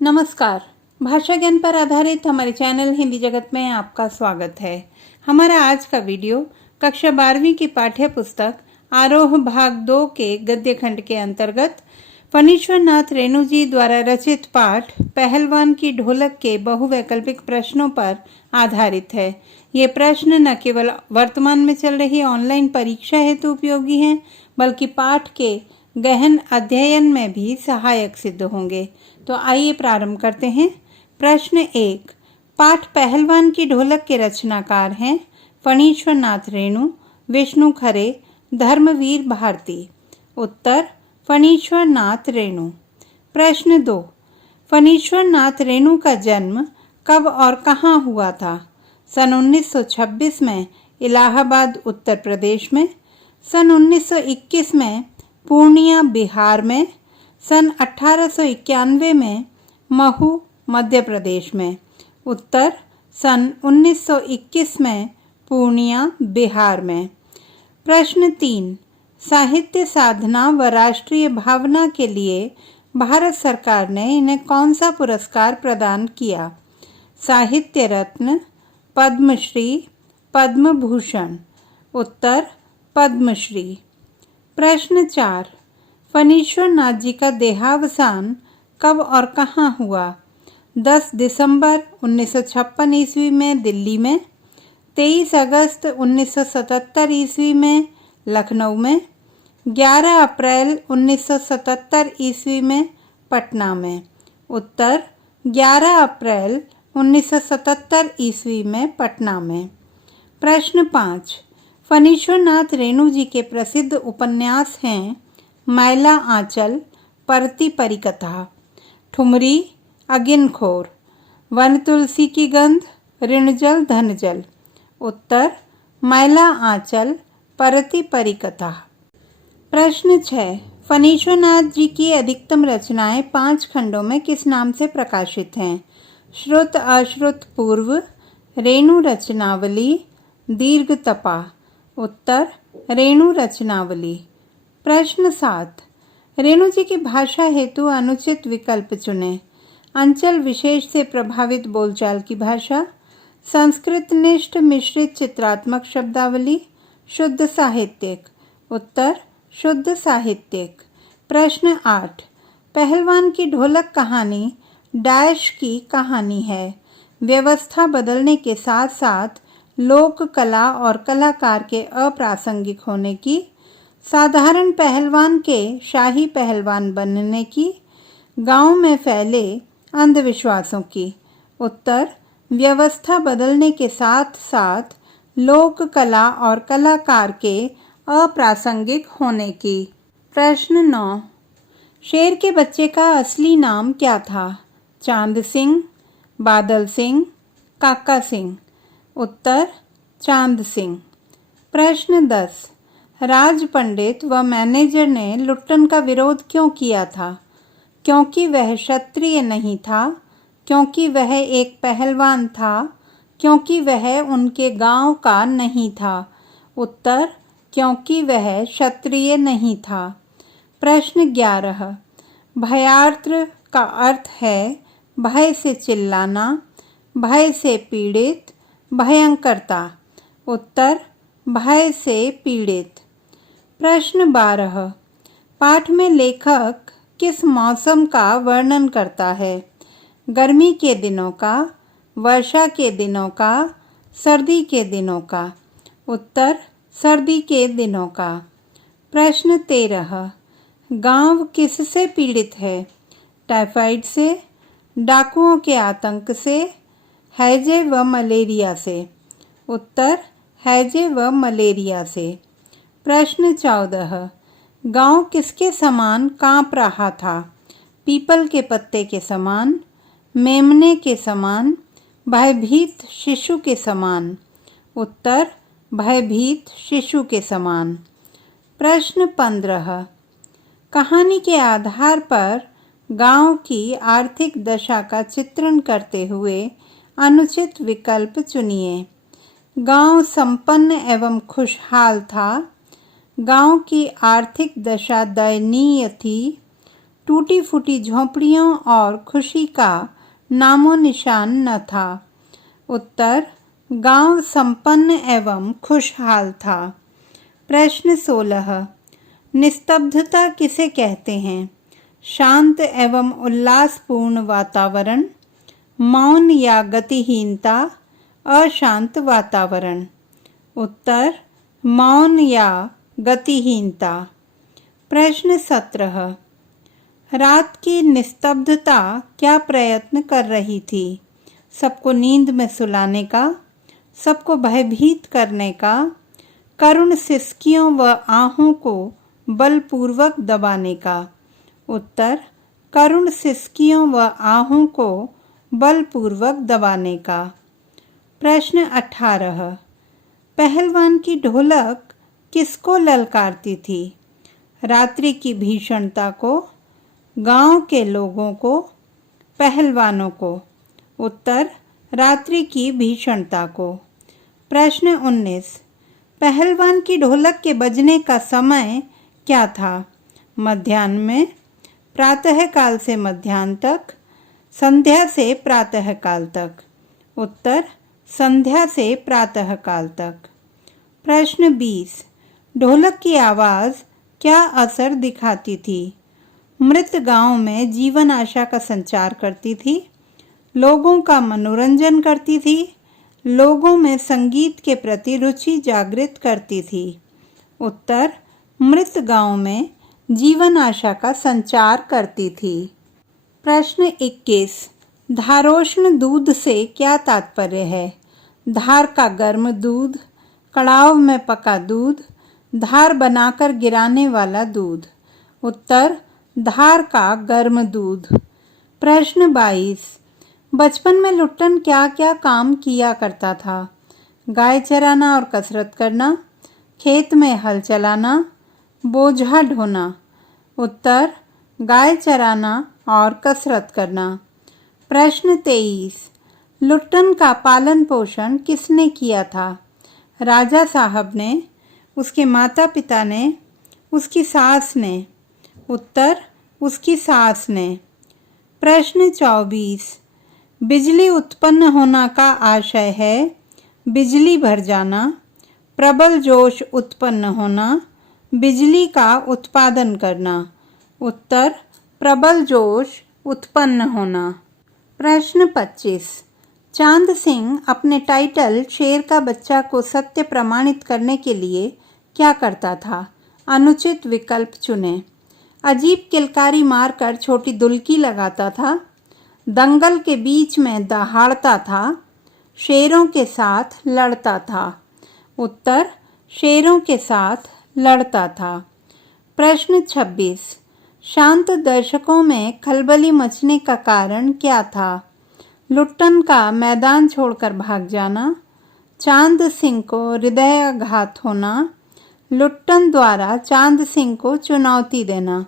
नमस्कार। भाषा ज्ञान पर आधारित हमारे चैनल हिंदी जगत में आपका स्वागत है। हमारा आज का वीडियो कक्षा 12वीं की पाठ्य पुस्तक आरोह भाग 2 के गद्य खंड के अंतर्गत फणीश्वर नाथ रेणु जी द्वारा रचित पाठ पहलवान की ढोलक के बहुवैकल्पिक प्रश्नों पर आधारित है। ये प्रश्न न केवल वर्तमान में चल रही ऑनलाइन परीक्षा हेतु उपयोगी हैं, बल्कि पाठ के गहन अध्ययन में भी सहायक सिद्ध होंगे। तो आइए प्रारंभ करते हैं। प्रश्न 1। पाठ पहलवान की ढोलक के रचनाकार हैं फणीश्वर नाथ रेणु, विष्णु खरे, धर्मवीर भारती। उत्तर फणीश्वर नाथ रेणु। प्रश्न 2। फणीश्वर नाथ रेणु का जन्म कब और कहाँ हुआ था? सन 1926 में इलाहाबाद उत्तर प्रदेश में, सन 1921 में पूर्णिया बिहार में, सन 1891 में महू मध्य प्रदेश में। उत्तर सन 1921 में पूर्णिया बिहार में। प्रश्न 3। साहित्य साधना व राष्ट्रीय भावना के लिए भारत सरकार ने इन्हें कौन सा पुरस्कार प्रदान किया? साहित्य रत्न, पद्मश्री, पद्म भूषण। उत्तर पद्मश्री। प्रश्न 4। फणीश्वर नाथ जी का देहावसान कब और कहाँ हुआ? 10 दिसंबर 1956 ईस्वी में दिल्ली में, 23 अगस्त 1977 ईस्वी में लखनऊ में, 11 अप्रैल 1977 ईस्वी में पटना में। उत्तर 11 अप्रैल 1977 ईस्वी में पटना में। प्रश्न 5। फणीश्वर नाथ रेणु जी के प्रसिद्ध उपन्यास हैं मैला आंचल, परती परिकथा, ठुमरी, अगिनखोर, वन तुलसी की गंध, ऋणजल धनजल। उत्तर मैला आंचल, परती परिकथा। प्रश्न 6। फणीश्वर नाथ जी की अधिकतम रचनाएं 5 खंडों में किस नाम से प्रकाशित हैं? श्रुत अश्रुत पूर्व, रेणु रचनावली, दीर्घ तपा। उत्तर रेणु रचनावली। प्रश्न 7। रेणु जी की भाषा हेतु अनुचित विकल्प चुनें। अंचल विशेष से प्रभावित बोलचाल की भाषा, संस्कृत निष्ठ मिश्रित चित्रात्मक शब्दावली, शुद्ध साहित्यिक। उत्तर शुद्ध साहित्यिक। प्रश्न 8। पहलवान की ढोलक कहानी डैश की कहानी है। व्यवस्था बदलने के साथ साथ लोक कला और कलाकार के अप्रासंगिक होने की, साधारण पहलवान के शाही पहलवान बनने की, गांव में फैले अंधविश्वासों की। उत्तर व्यवस्था बदलने के साथ साथ लोक कला और कलाकार के अप्रासंगिक होने की। प्रश्न 9। शेर के बच्चे का असली नाम क्या था? चांद सिंह, बादल सिंह, काका सिंह। उत्तर चांद सिंह। प्रश्न 10। राज पंडित व मैनेजर ने लुट्टन का विरोध क्यों किया था? क्योंकि वह क्षत्रिय नहीं था, क्योंकि वह एक पहलवान था, क्योंकि वह उनके गांव का नहीं था। उत्तर क्योंकि वह क्षत्रिय नहीं था। प्रश्न 11। भयार्त्र का अर्थ है भय से चिल्लाना, भय से पीड़ित, भयंकरता। उत्तर भय से पीड़ित। प्रश्न 12। पाठ में लेखक किस मौसम का वर्णन करता है? गर्मी के दिनों का, वर्षा के दिनों का, सर्दी के दिनों का। उत्तर सर्दी के दिनों का। प्रश्न 13। गांव किससे पीड़ित है? टाइफाइड से, डाकुओं के आतंक से, हैजे व मलेरिया से। उत्तर हैजे व मलेरिया से। प्रश्न 14। गांव किसके समान कांप रहा था? पीपल के पत्ते के समान, मेमने के समान, भयभीत शिशु के समान। उत्तर भयभीत शिशु के समान। प्रश्न 15। कहानी के आधार पर गांव की आर्थिक दशा का चित्रण करते हुए अनुचित विकल्प चुनिए। गांव संपन्न एवं खुशहाल था। गांव की आर्थिक दशा दयनीय थी। टूटी फूटी झोंपड़ियों और खुशी का नामो निशान न था। उत्तर, गांव संपन्न एवं खुशहाल था। प्रश्न 16, निस्तब्धता किसे कहते हैं? शांत एवं उल्लासपूर्ण वातावरण, मौन या गतिहीनता, अशांत वातावरण। उत्तर, मौन या गतिहीनता। प्रश्न 17, रात की निस्तब्धता क्या प्रयत्न कर रही थी? सबको नींद में सुलाने का, सबको भयभीत करने का, करुण सिसकियों व आहों को बलपूर्वक दबाने का। उत्तर, करुण सिसकियों व आहों को बलपूर्वक दबाने का। प्रश्न 18, पहलवान की ढोलक किसको ललकारती थी? रात्रि की भीषणता को, गांव के लोगों को, पहलवानों को। उत्तर, रात्रि की भीषणता को। प्रश्न 19, पहलवान की ढोलक के बजने का समय क्या था? मध्याह्न में, प्रातःकाल से मध्याह्न तक, संध्या से प्रातःकाल तक। उत्तर, संध्या से प्रातःकाल तक। प्रश्न 20, ढोलक की आवाज़ क्या असर दिखाती थी? मृत गांव में जीवन आशा का संचार करती थी, लोगों का मनोरंजन करती थी, लोगों में संगीत के प्रति रुचि जागृत करती थी। उत्तर, मृत गांव में जीवन आशा का संचार करती थी। प्रश्न 21, धारोष्ण दूध से क्या तात्पर्य है? धार का गर्म दूध, कड़ाव में पका दूध, धार बनाकर गिराने वाला दूध। उत्तर, धार का गर्म दूध। प्रश्न 22, बचपन में लुट्टन क्या क्या काम किया करता था? गाय चराना और कसरत करना, खेत में हल चलाना, बोझा ढोना। उत्तर, गाय चराना और कसरत करना। प्रश्न 23, लुट्टन का पालन पोषण किसने किया था? राजा साहब ने, उसके माता पिता ने, उसकी सास ने। उत्तर, उसकी सास ने। प्रश्न 24, बिजली उत्पन्न होना का आशय है बिजली भर जाना, प्रबल जोश उत्पन्न होना, बिजली का उत्पादन करना। उत्तर, प्रबल जोश उत्पन्न होना। प्रश्न 25, चांद सिंह अपने टाइटल शेर का बच्चा को सत्य प्रमाणित करने के लिए क्या करता था? अनुचित विकल्प चुनें। अजीब किलकारी मारकर छोटी दुल्की लगाता था, दंगल के बीच में दहाड़ता था, शेरों के साथ लड़ता था। उत्तर, शेरों के साथ लड़ता था। प्रश्न 26, शांत दर्शकों में खलबली मचने का कारण क्या था? लुट्टन का मैदान छोड़कर भाग जाना, चांद सिंह को हृदयाघात होना, लुट्टन द्वारा चांद सिंह को चुनौती देना।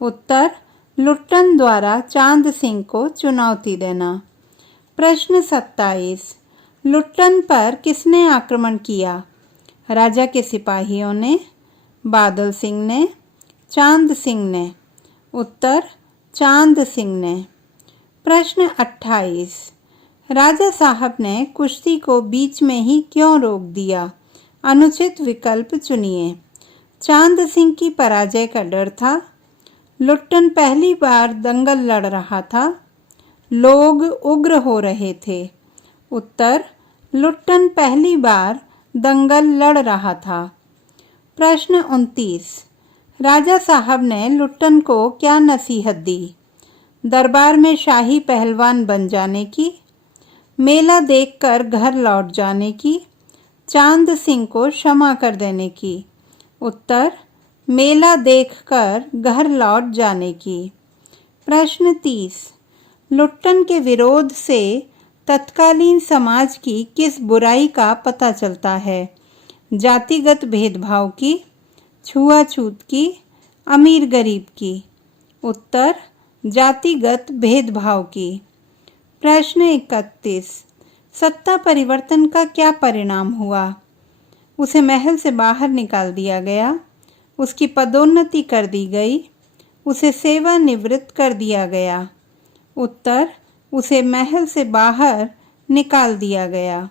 उत्तर, लुट्टन द्वारा चांद सिंह को चुनौती देना। प्रश्न 27, लुट्टन पर किसने आक्रमण किया? राजा के सिपाहियों ने, बादल सिंह ने, चांद सिंह ने। उत्तर, चांद सिंह ने। प्रश्न 28, राजा साहब ने कुश्ती को बीच में ही क्यों रोक दिया? अनुचित विकल्प चुनिए। चांद सिंह की पराजय का डर था, लुट्टन पहली बार दंगल लड़ रहा था, लोग उग्र हो रहे थे। उत्तर, लुट्टन पहली बार दंगल लड़ रहा था। प्रश्न 29, राजा साहब ने लुट्टन को क्या नसीहत दी? दरबार में शाही पहलवान बन जाने की, मेला देखकर घर लौट जाने की, चांद सिंह को क्षमा कर देने की। उत्तर, मेला देखकर घर लौट जाने की। प्रश्न 30, लुट्टन के विरोध से तत्कालीन समाज की किस बुराई का पता चलता है? जातिगत भेदभाव की, छुआछूत की, अमीर गरीब की। उत्तर, जातिगत भेदभाव की। प्रश्न 31, सत्ता परिवर्तन का क्या परिणाम हुआ? उसे महल से बाहर निकाल दिया गया, उसकी पदोन्नति कर दी गई, उसे सेवानिवृत्त कर दिया गया। उत्तर, उसे महल से बाहर निकाल दिया गया।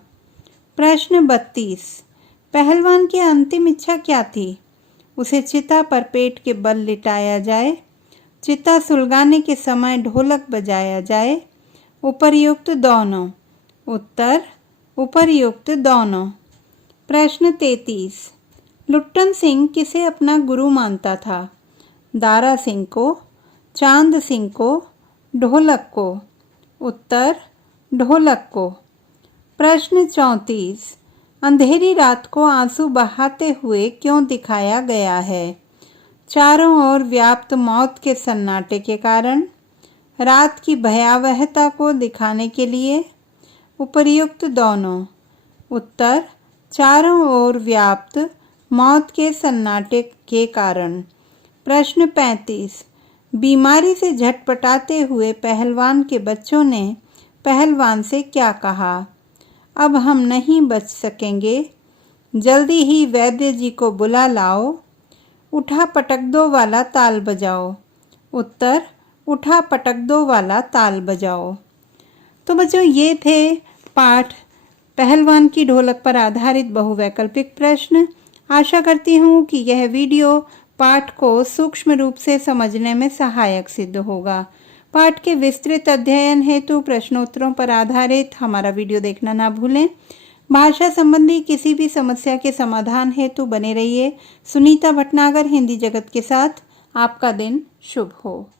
प्रश्न 32, पहलवान की अंतिम इच्छा क्या थी? उसे चिता पर पेट के बल लिटाया जाए, चिता सुलगाने के समय ढोलक बजाया जाए, उपर्युक्त दोनों। उत्तर, उपर्युक्त दोनों। प्रश्न 33, लुट्टन सिंह किसे अपना गुरु मानता था? दारा सिंह को, चांद सिंह को, ढोलक को। उत्तर, ढोलक को। प्रश्न 34, अंधेरी रात को आंसू बहाते हुए क्यों दिखाया गया है? चारों ओर व्याप्त मौत के सन्नाटे के कारण, रात की भयावहता को दिखाने के लिए, उपर्युक्त दोनों। उत्तर, चारों ओर व्याप्त मौत के सन्नाटे के कारण। प्रश्न 35, बीमारी से झटपटाते हुए पहलवान के बच्चों ने पहलवान से क्या कहा? अब हम नहीं बच सकेंगे, जल्दी ही वैद्य जी को बुला लाओ, उठा पटक दो वाला ताल बजाओ। उत्तर, उठा पटक दो वाला ताल बजाओ। तो बच्चों, ये थे पाठ पहलवान की ढोलक पर आधारित बहुवैकल्पिक प्रश्न। आशा करती हूँ कि यह वीडियो पाठ को सूक्ष्म रूप से समझने में सहायक सिद्ध होगा। पाठ के विस्तृत अध्ययन हेतु प्रश्नोत्तरों पर आधारित हमारा वीडियो देखना ना भूलें। भाषा संबंधी किसी भी समस्या के समाधान हेतु बने रहिए। सुनीता भटनागर हिंदी जगत के साथ। आपका दिन शुभ हो।